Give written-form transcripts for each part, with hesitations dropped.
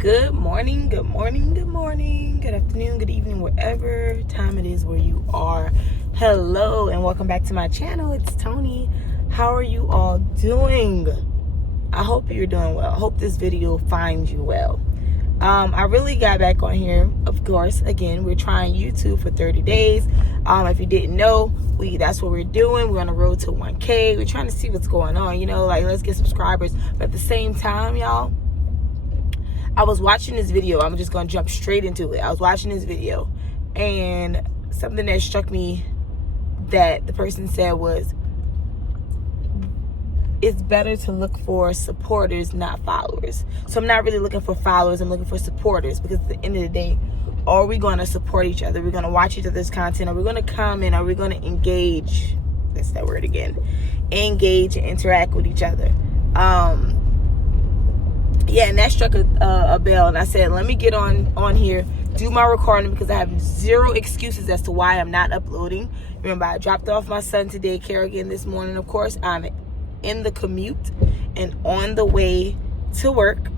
Good morning, good morning, good morning, good afternoon, good evening, wherever time it is where you are. Hello and welcome back to my channel. It's Tony. How are you all doing? I hope you're doing well. I hope this video finds you well. I really got back on here, of course. Again, we're trying YouTube for 30 days. If you didn't know, that's what we're doing. We're on the road to 1K. We're trying to see what's going on, let's get subscribers. But at the same time, y'all, I was watching this video. I'm just going to jump straight into it. I was watching this video, and something that struck me that the person said was, it's better to look for supporters, not followers. So I'm not really looking for followers. I'm looking for supporters, because at the end of the day, are we going to support each other? We're going to watch each other's content. Are we going to comment? Are we going to engage? That's that word again. Engage and interact with each other. Yeah, and that struck a bell, and I said, let me get on here, do my recording, because I have zero excuses as to why I'm not uploading. Remember, I dropped off my son to daycare again this morning. Of course, I'm in the commute and on the way to work,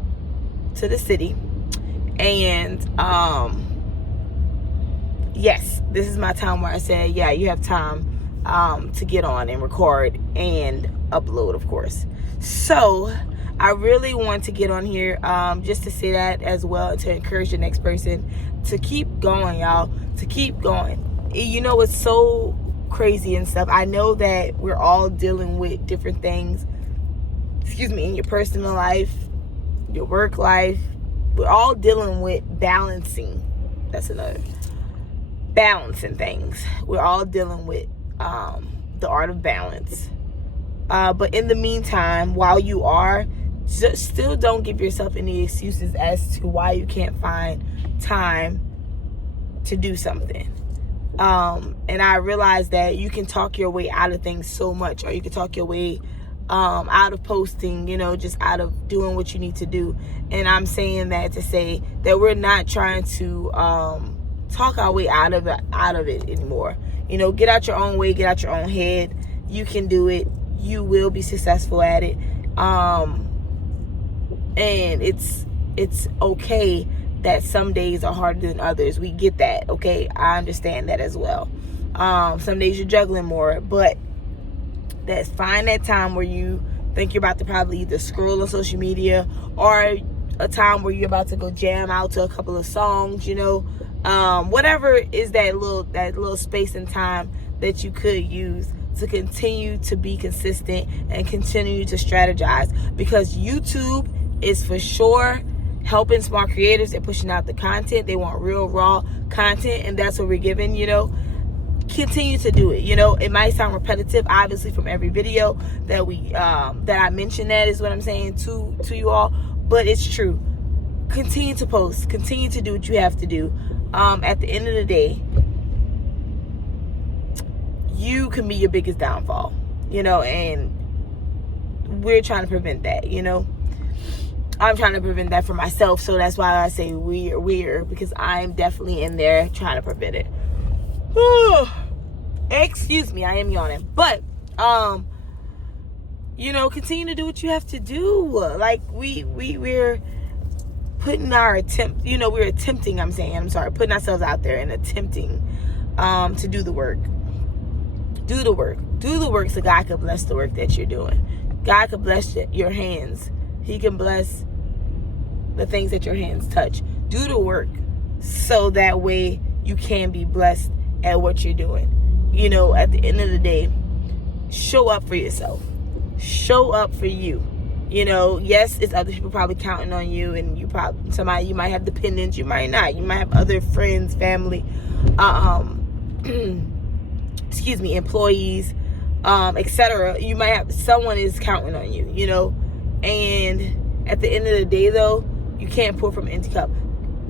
to the city. And yes, this is my time where I said, yeah, you have time to get on and record and upload, of course. So I really want to get on here just to say that as well, and to encourage the next person to keep going, y'all, to keep going. It's so crazy and stuff. I know that we're all dealing with different things, in your personal life, your work life. We're all dealing with balancing. That's another. Balancing things. We're all dealing with the art of balance. But in the meantime, while you are, still don't give yourself any excuses as to why you can't find time to do something. And I realized that you can talk your way out of things so much, or you can talk your way out of posting, just out of doing what you need to do. And I'm saying that to say that we're not trying to talk our way out of it anymore. Get out your own way, get out your own head. You can do it. You will be successful at it. And it's okay that some days are harder than others. We get that, okay? I understand that as well. Some days you're juggling more, but find that time where you think you're about to probably either scroll on social media, or a time where you're about to go jam out to a couple of songs, whatever is that little space and time that you could use to continue to be consistent and continue to strategize, because YouTube is for sure helping small creators. They're pushing out the content. They want real, raw content, and that's what we're giving. Continue to do it. It might sound repetitive, obviously, from every video that that I mentioned. That is what I'm saying to you all, but it's true. Continue to post. Continue to do what you have to do. At the end of the day, you can be your biggest downfall, and we're trying to prevent that, I'm trying to prevent that for myself. So that's why I say we're, because I'm definitely in there trying to prevent it. Excuse me, I am yawning. But, continue to do what you have to do. Like, we're putting our putting ourselves out there and attempting to do the work. Do the work so God can bless the work that you're doing. God can bless your hands. He can bless the things that your hands touch. Do the work so that way you can be blessed at what you're doing. At the end of the day, show up for yourself. Show up for you. Yes, it's other people probably counting on you, and you might have dependents, you might not. You might have other friends, family, employees, etc. You might have someone is counting on you, and at the end of the day, though, you can't pour from an empty cup.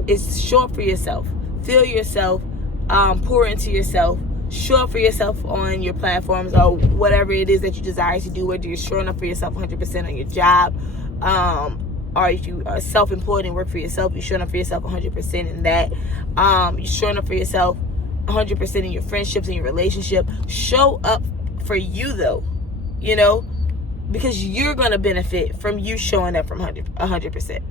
It's show up for yourself. Fill yourself. Pour into yourself. Show up for yourself on your platforms, or whatever it is that you desire to do. Whether you're showing up for yourself 100% on your job, or if you are self-employed and work for yourself, you're showing up for yourself 100% in that. You're showing up for yourself 100% in your friendships and your relationship. Show up for you, though, because you're going to benefit from you showing up from 100%.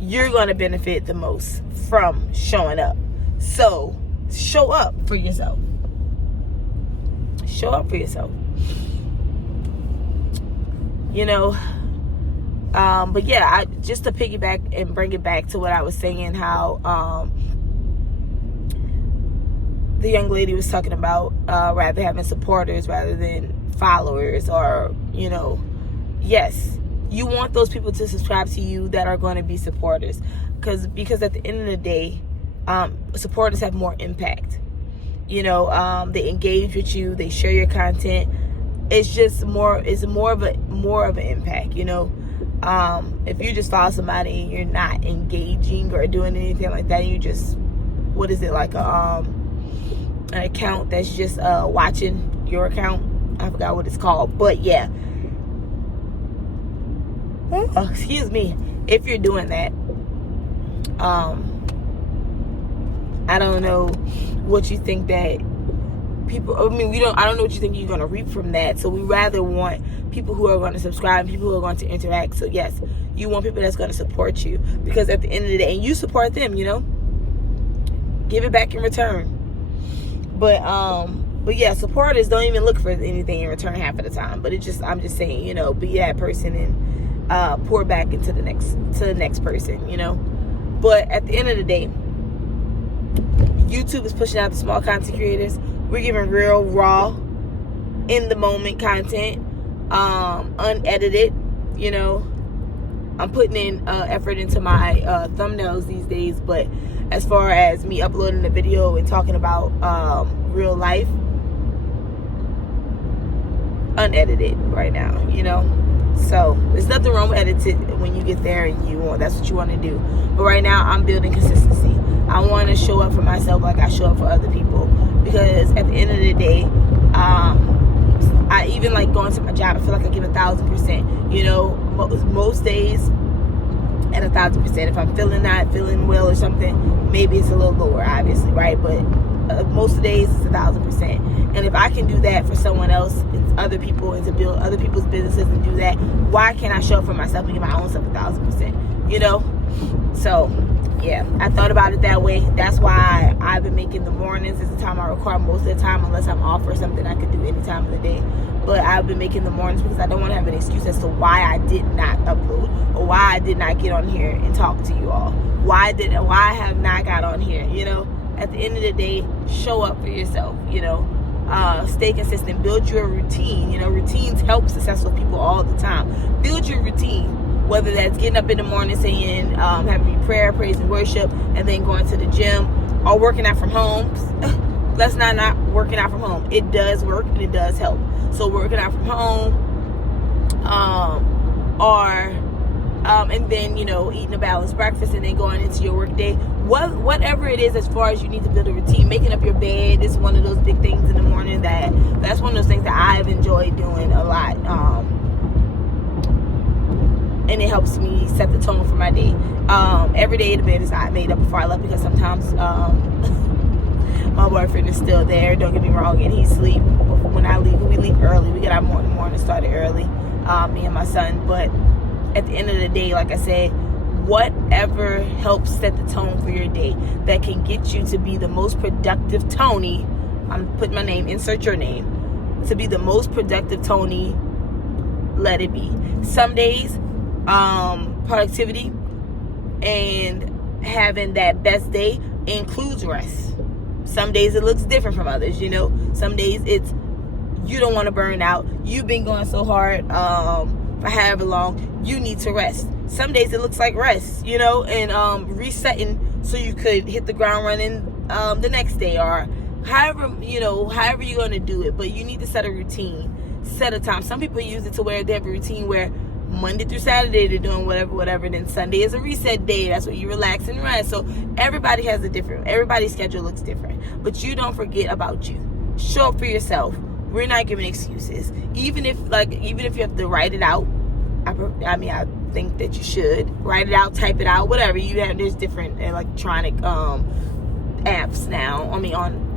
you're going to benefit the most from showing up. So show up for yourself. Show up for yourself. You know, but yeah, just to piggyback and bring it back to what I was saying, how the young lady was talking about rather having supporters rather than followers, or, you know, yes, you want those people to subscribe to you that are going to be supporters, because at the end of the day, supporters have more impact. You know, they engage with you, they share your content. It's just more of an impact. You know, if you just follow somebody and you're not engaging or doing anything like that, you just, what is it, like an account that's just watching your account. I forgot what it's called, but yeah. Oh, excuse me. If you're doing that, I don't know what you think that people, I don't know what you think you're going to reap from that. So we rather want people who are going to subscribe, people who are going to interact. So yes, you want people that's going to support you, because at the end of the day, and you support them, you know, give it back in return. But yeah, supporters don't even look for anything in return half of the time. But I'm just saying, you know, be that person and pour back into the next person, you know. But at the end of the day, YouTube is pushing out the small content creators. We're giving real, raw, in the moment content, unedited. You know, I'm putting in effort into my thumbnails these days. But as far as me uploading a video and talking about real life, unedited right now, you know. So there's nothing wrong with edited when you get there and that's what you want to do. But right now I'm building consistency. I want to show up for myself like I show up for other people, because at the end of the day, I even like going to my job, I feel like I give 1,000%. You know, most days at 1,000%. If I'm not feeling well or something, maybe it's a little lower, obviously, right? But most of the days it's 1,000%. And if I can do that for someone else and other people, and to build other people's businesses and do that, why can't I show up for myself and give my own self 1,000%? You know? So yeah, I thought about it that way. That's why I've been making the mornings. It's the time I record most of the time, unless I'm off or something I could do any time of the day. But I've been making the mornings because I don't want to have an excuse as to why I did not upload, or why I did not get on here and talk to you all. Why I have not got on here, you know? At the end of the day, show up for yourself, you know. Stay consistent. Build your routine. You know, routines help successful people all the time. Build your routine, whether that's getting up in the morning saying, having your prayer, praise, and worship, and then going to the gym, or working out from home. Let's not working out from home. It does work and it does help. So working out from home, and then, you know, eating a balanced breakfast and then going into your work day. Whatever it is, as far as you need to build a routine, making up your bed is one of those big things in the morning. That's one of those things that I've enjoyed doing a lot. And it helps me set the tone for my day. Every day the bed is not made up before I left, because sometimes my boyfriend is still there, don't get me wrong, and he sleep when I leave. We leave early. We get our morning started early, me and my son. But at the end of the day, like I said, whatever helps set the tone for your day, that can get you to be the most productive Tony. I'm putting my name, insert your name, to be the most productive Tony, let it be. Some days, productivity and having that best day includes rest. Some days it looks different from others, you know. Some days it's, you don't want to burn out. You've been going so hard for however long. You need to rest. Some days it looks like rest, you know, and resetting so you could hit the ground running the next day, or however you're going to do it. But you need to set a routine, set a time. Some people use it to where they have a routine where Monday through Saturday they're doing whatever, then Sunday is a reset day. That's where you relax and rest. So everybody's schedule looks different. But you don't forget about you. Show up for yourself. We're not giving excuses. Even if you have to write it out, I think that you should write it out, type it out, whatever. There's different electronic apps now. On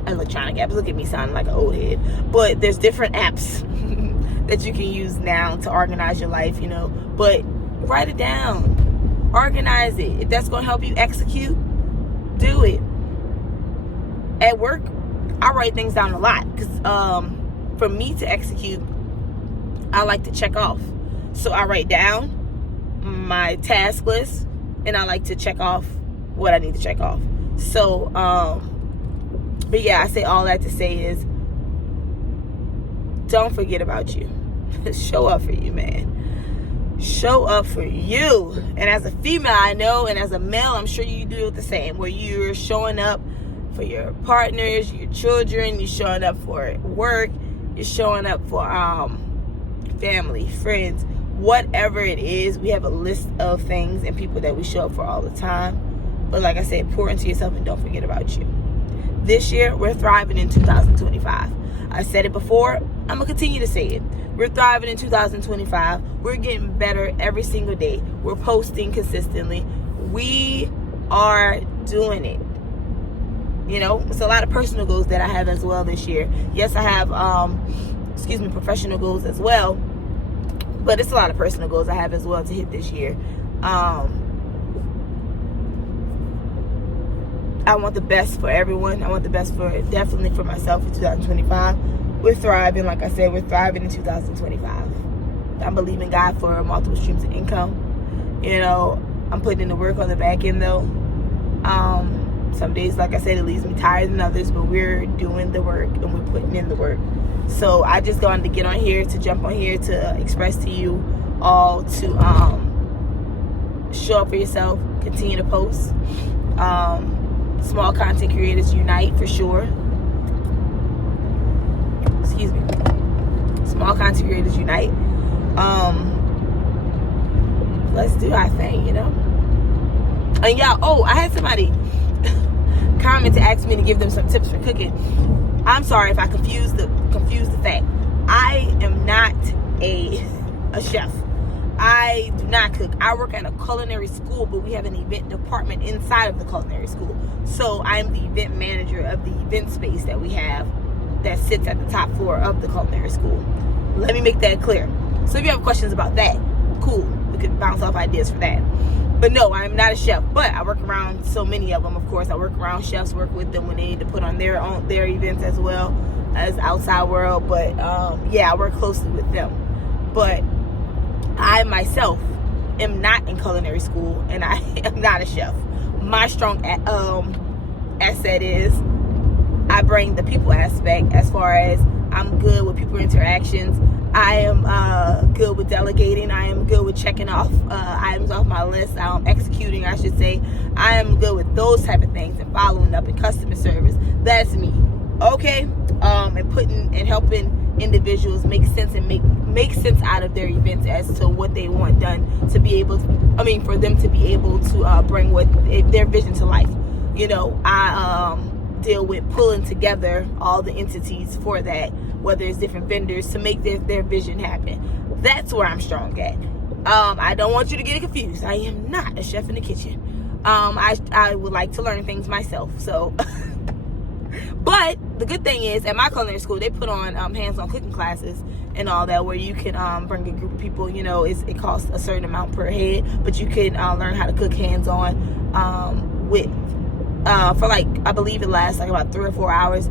electronic apps. Look at me sounding like an old head. But there's different apps that you can use now to organize your life, you know. But write it down. Organize it. If that's going to help you execute, do it. At work, I write things down a lot because for me to execute, I like to check off. So I write down my task list and I like to check off what I need to check off. So, but yeah, I say all that to say is don't forget about you. Show up for you, man. Show up for you. And as a female, I know, and as a male, I'm sure you do the same, where you're showing up for your partners, your children, you're showing up for work, you're showing up for family, friends, whatever it is. We have a list of things and people that we show up for all the time. But like I said, pour into yourself and don't forget about you. This year, we're thriving in 2025. I said it before, I'm going to continue to say it. We're thriving in 2025. We're getting better every single day. We're posting consistently. We are doing it. You know, it's a lot of personal goals that I have as well this year. Yes, I have, professional goals as well. But it's a lot of personal goals I have as well to hit this year. I want the best for everyone. I want the best definitely for myself in 2025. We're thriving, like I said, we're thriving in 2025. I'm believing God for multiple streams of income. You know, I'm putting in the work on the back end though. Some days, like I said, it leaves me tired than others, but we're doing the work and we're putting in the work. So I just wanted to get on here, to jump on here, to express to you all to show up for yourself, continue to post. Small content creators unite for sure. Excuse me. Small content creators unite. Let's do our thing, you know. And y'all, I had somebody comment to ask me to give them some tips for cooking. I'm sorry if I confused the fact. I am not a chef. I do not cook. I work at a culinary school, but we have an event department inside of the culinary school. So I'm the event manager of the event space that we have that sits at the top floor of the culinary school. Let me make that clear. So if you have questions about that, cool. We could bounce off ideas for that. But no, I'm not a chef, but I work around so many of them. Of course, I work around chefs, work with them when they need to put on their events as well as outside world. But yeah, I work closely with them. But I myself am not in culinary school, and I am not a chef. My strong asset is I bring the people aspect, as far as I'm good with people interactions. I am good with delegating. I am good with checking off items off my list. Executing, I should say. I am good with those type of things and following up and customer service. That's me. Okay? And putting and helping individuals make sense and make sense out of their events as to what they want done to be able to, for them to be able to bring their vision to life. You know, I deal with pulling together all the entities for that, whether it's different vendors, to make their vision happen. That's where I'm strong at. I don't want you to get confused. I am not a chef in the kitchen. I would like to learn things myself. So, but the good thing is, at my culinary school, they put on hands-on cooking classes and all that, where you can bring a group of people. You know, it costs a certain amount per head, but you can learn how to cook hands-on for like, I believe it lasts like about 3 or 4 hours.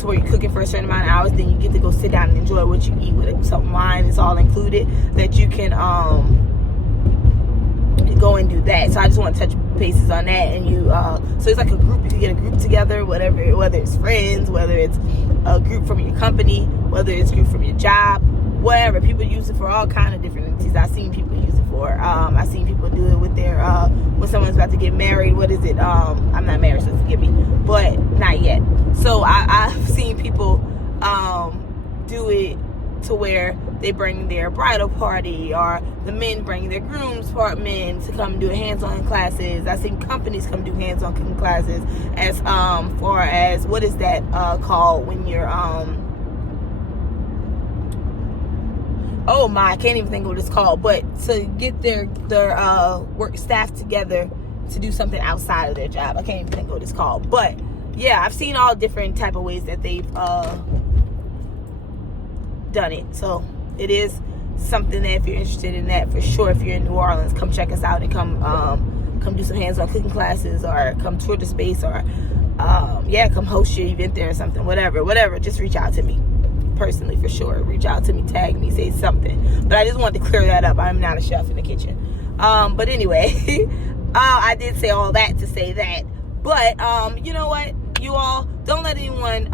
So where you're cooking for a certain amount of hours, then you get to go sit down and enjoy what you eat with some wine. It's all included, that you can go and do that. So I just want to touch bases on that. And so it's like a group. You can get a group together, whether it's friends, whether it's a group from your company, whether it's a group from your job, whatever. People use it for all kind of different entities. I've seen people use it for. I've seen people do it with their when someone's about to get married. What is it? I'm not married, so forgive me, but not yet. So I've seen people do it to where they bring their bridal party, or the men bring their groom's men to come do hands-on classes. I've seen companies come do hands-on cooking classes, as far as, what is that called when you're I can't even think of what it's called, but to get their work staff together to do something outside of their job. I can't even think of what it's called, but yeah, I've seen all different type of ways that they've done it. So it is something that if you're interested in that, for sure, if you're in New Orleans, come check us out and come do some hands-on cooking classes, or come tour the space, or come host your event there or something. Whatever, just reach out to me personally, for sure. Reach out to me, tag me, say something. But I just wanted to clear that up. I'm not a chef in the kitchen. But anyway, I did say all that to say that. But you know what, you all, don't let anyone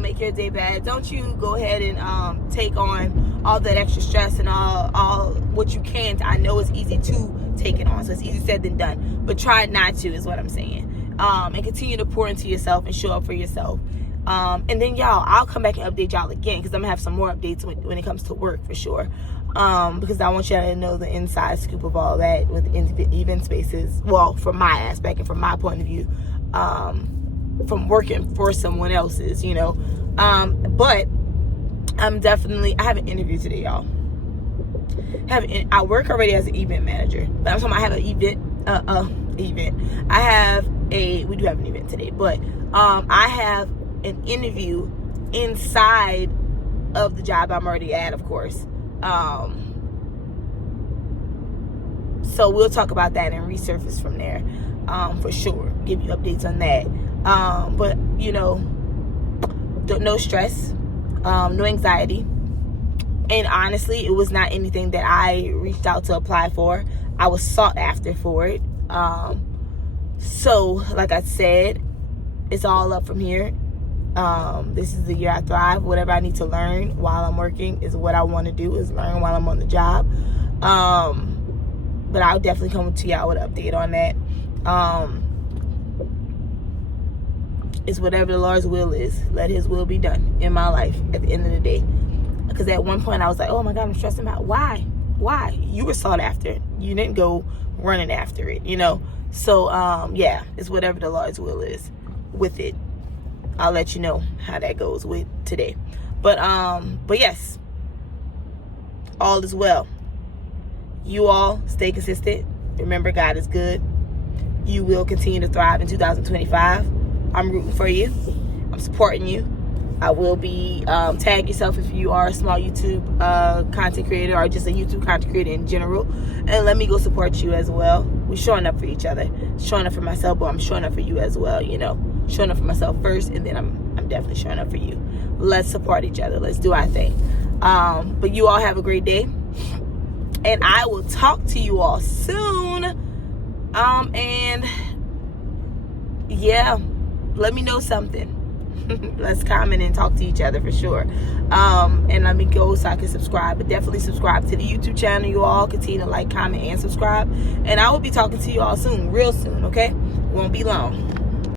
make your day bad. Don't you go ahead and take on all that extra stress and all what you can. I know it's easy to take it on, so it's easier said than done, but try not to, is what I'm saying. And continue to pour into yourself and show up for yourself. And then y'all, I'll come back and update y'all again, because I'm gonna have some more updates when it comes to work, for sure. Because I want y'all to know the inside scoop of all that with event spaces. Well, from my aspect and from my point of view, from working for someone else's, but I have an interview today, y'all. I work already as an event manager, but I'm talking about I have an event. We do have an event today, but I have an interview inside of the job I'm already at, of course. So we'll talk about that and resurface from there, for sure. Give you updates on that. But no stress, no anxiety. And honestly, it was not anything that I reached out to apply for. I was sought after for it. So like I said, it's all up from here. This is the year I thrive. Whatever I need to learn while I'm working is what I want to do, is learn while I'm on the job. But I'll definitely come to y'all with an update on that. It's whatever the Lord's will is. Let his will be done in my life at the end of the day. Because at one point I was like, oh my God, I'm stressing out. Why? You were sought after. You didn't go running after it, So, it's whatever the Lord's will is with it. I'll let you know how that goes with today. But yes, all is well. You all stay consistent. Remember, God is good. You will continue to thrive in 2025. I'm rooting for you. I'm supporting you. I will be tag yourself if you are a small YouTube content creator, or just a YouTube content creator in general, and let me go support you as well. We're showing up for each other. Showing up for myself, but I'm showing up for you as well. Showing up for myself first, and then I'm definitely showing up for you. Let's support each other. Let's do our thing. But you all have a great day, and I will talk to you all soon. And yeah, let me know something. Let's comment and talk to each other, for sure. And let me go so I can subscribe. But definitely subscribe to the YouTube channel, you all. Continue to like, comment, and subscribe. And I will be talking to you all soon, real soon, okay? Won't be long.